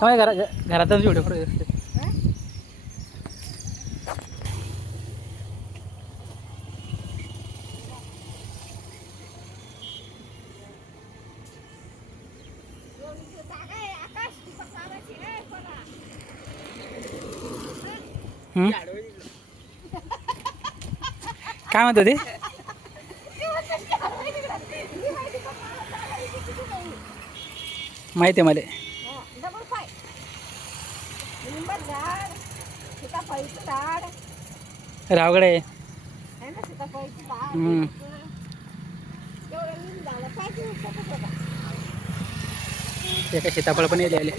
काय घरा घरातच व्हिडिओ करू असते काय म्हणतो ते माहिती आहे मला डबल पाय लिंबाचं झाड सीताफळीचं झाड रावगड आहे आहे ना सीताफळीचं झाड हम्म. एवढं लिंब झालं पाहिजे होतं बघा. एका सीताफळ पण येले आले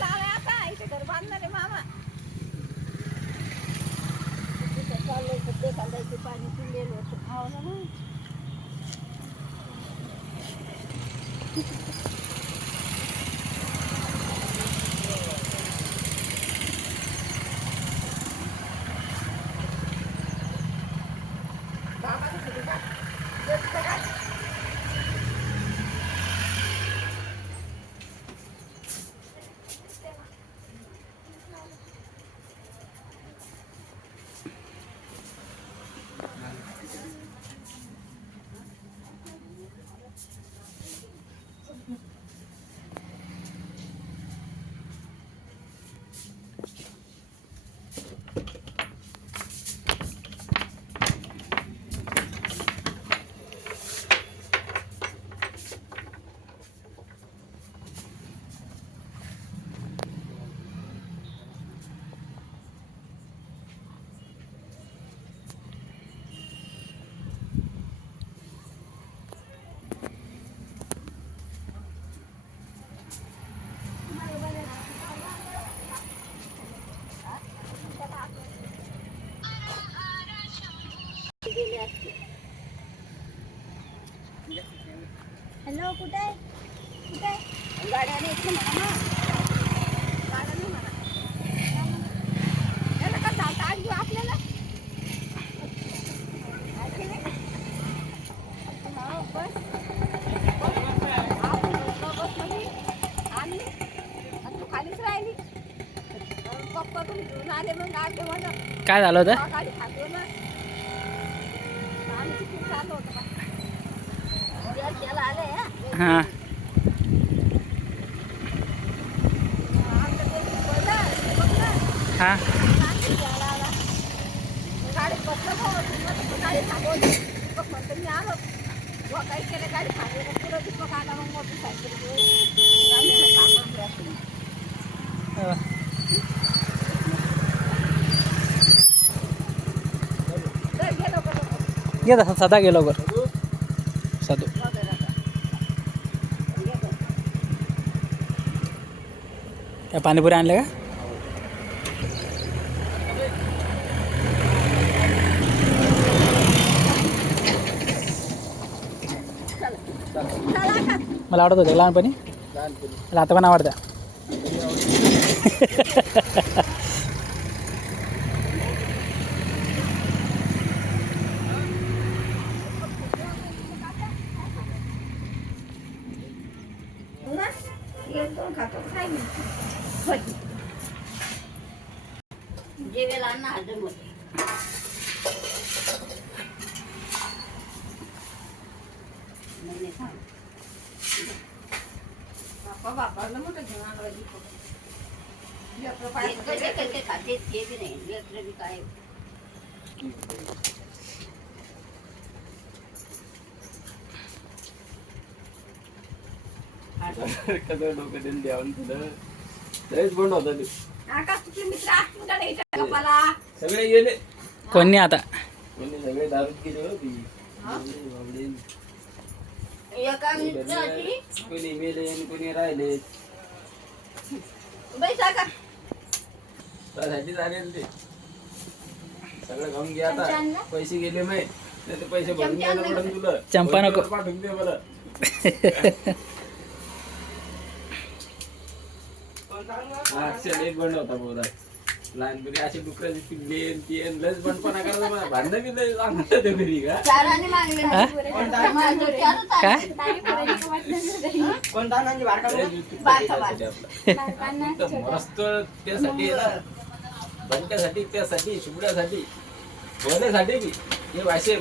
खावलं ना हॅलो कुठे आहे? कुठे आहे? गाड्या नाही इथे म्हणा ना. गाड्या नाही म्हणा. याला का जाता आत घेऊ आपल्याला? बस. आपण बसमध्ये आणि आणि तू खालीच राहिली पप्पा तुम्ही घेऊन आले मग काय झालं होतं? हा, गाडी खातो ना आम्ही तिकडून चाललो होतो का त्याला आले हा हां आमचं ते बोललं, ते बघलं, हां गाडी घ्यायला आला. गाडीत बसलं भाऊ, म्हणलं तू गाडी थांबवली. बघ म्हणतो मी आलो. बुवा काही केलं गाडी थांबवली. मग पुढं दीपक आला, मग मोटरसायकल घेऊन. आम्ही म्हणलं कामाला जातो. तर गेलो का लोकं? ये तसा सदा गेलो बर साधू. त्या पाणीपुरी आणले का? मला आवडत होते लहानपणी मला आता पण आवडतं एक दोन खातो काय जेवेला अन्न हजम होते नाही, नाही खात. बाप्पा, बाप्पाला मोठं घेऊन आला दीपक. लेकरं काय कसं डोकं देऊन द्यावं तुला लयच बंड होता ते. आकाश तुझे मित्र? सगळे गेले. कोणी आता? कोणी सगळे दारूत गेले होती एका मित्राची कोणी मेले आणि कोणी राहिले. बैसा का त्यासाठी ते. सगळं खाऊन घे आता. पैसे गेले माहीत. नाही पैसे भरून द्यायला पडेल तुला. चंपा नको. पाठवून दे मला. अक्षय लय बंड होता बोला लहानपणी अशी डुकराची लस बंडपणा करायला मला भांडणं बी लय आणलं ते घरी का? आहे. बारका त्यासाठी मस्त आहे ना बंट्यासाठी त्यासाठी शुभड्यासाठी बोलण्यासाठी बी. हे भाषे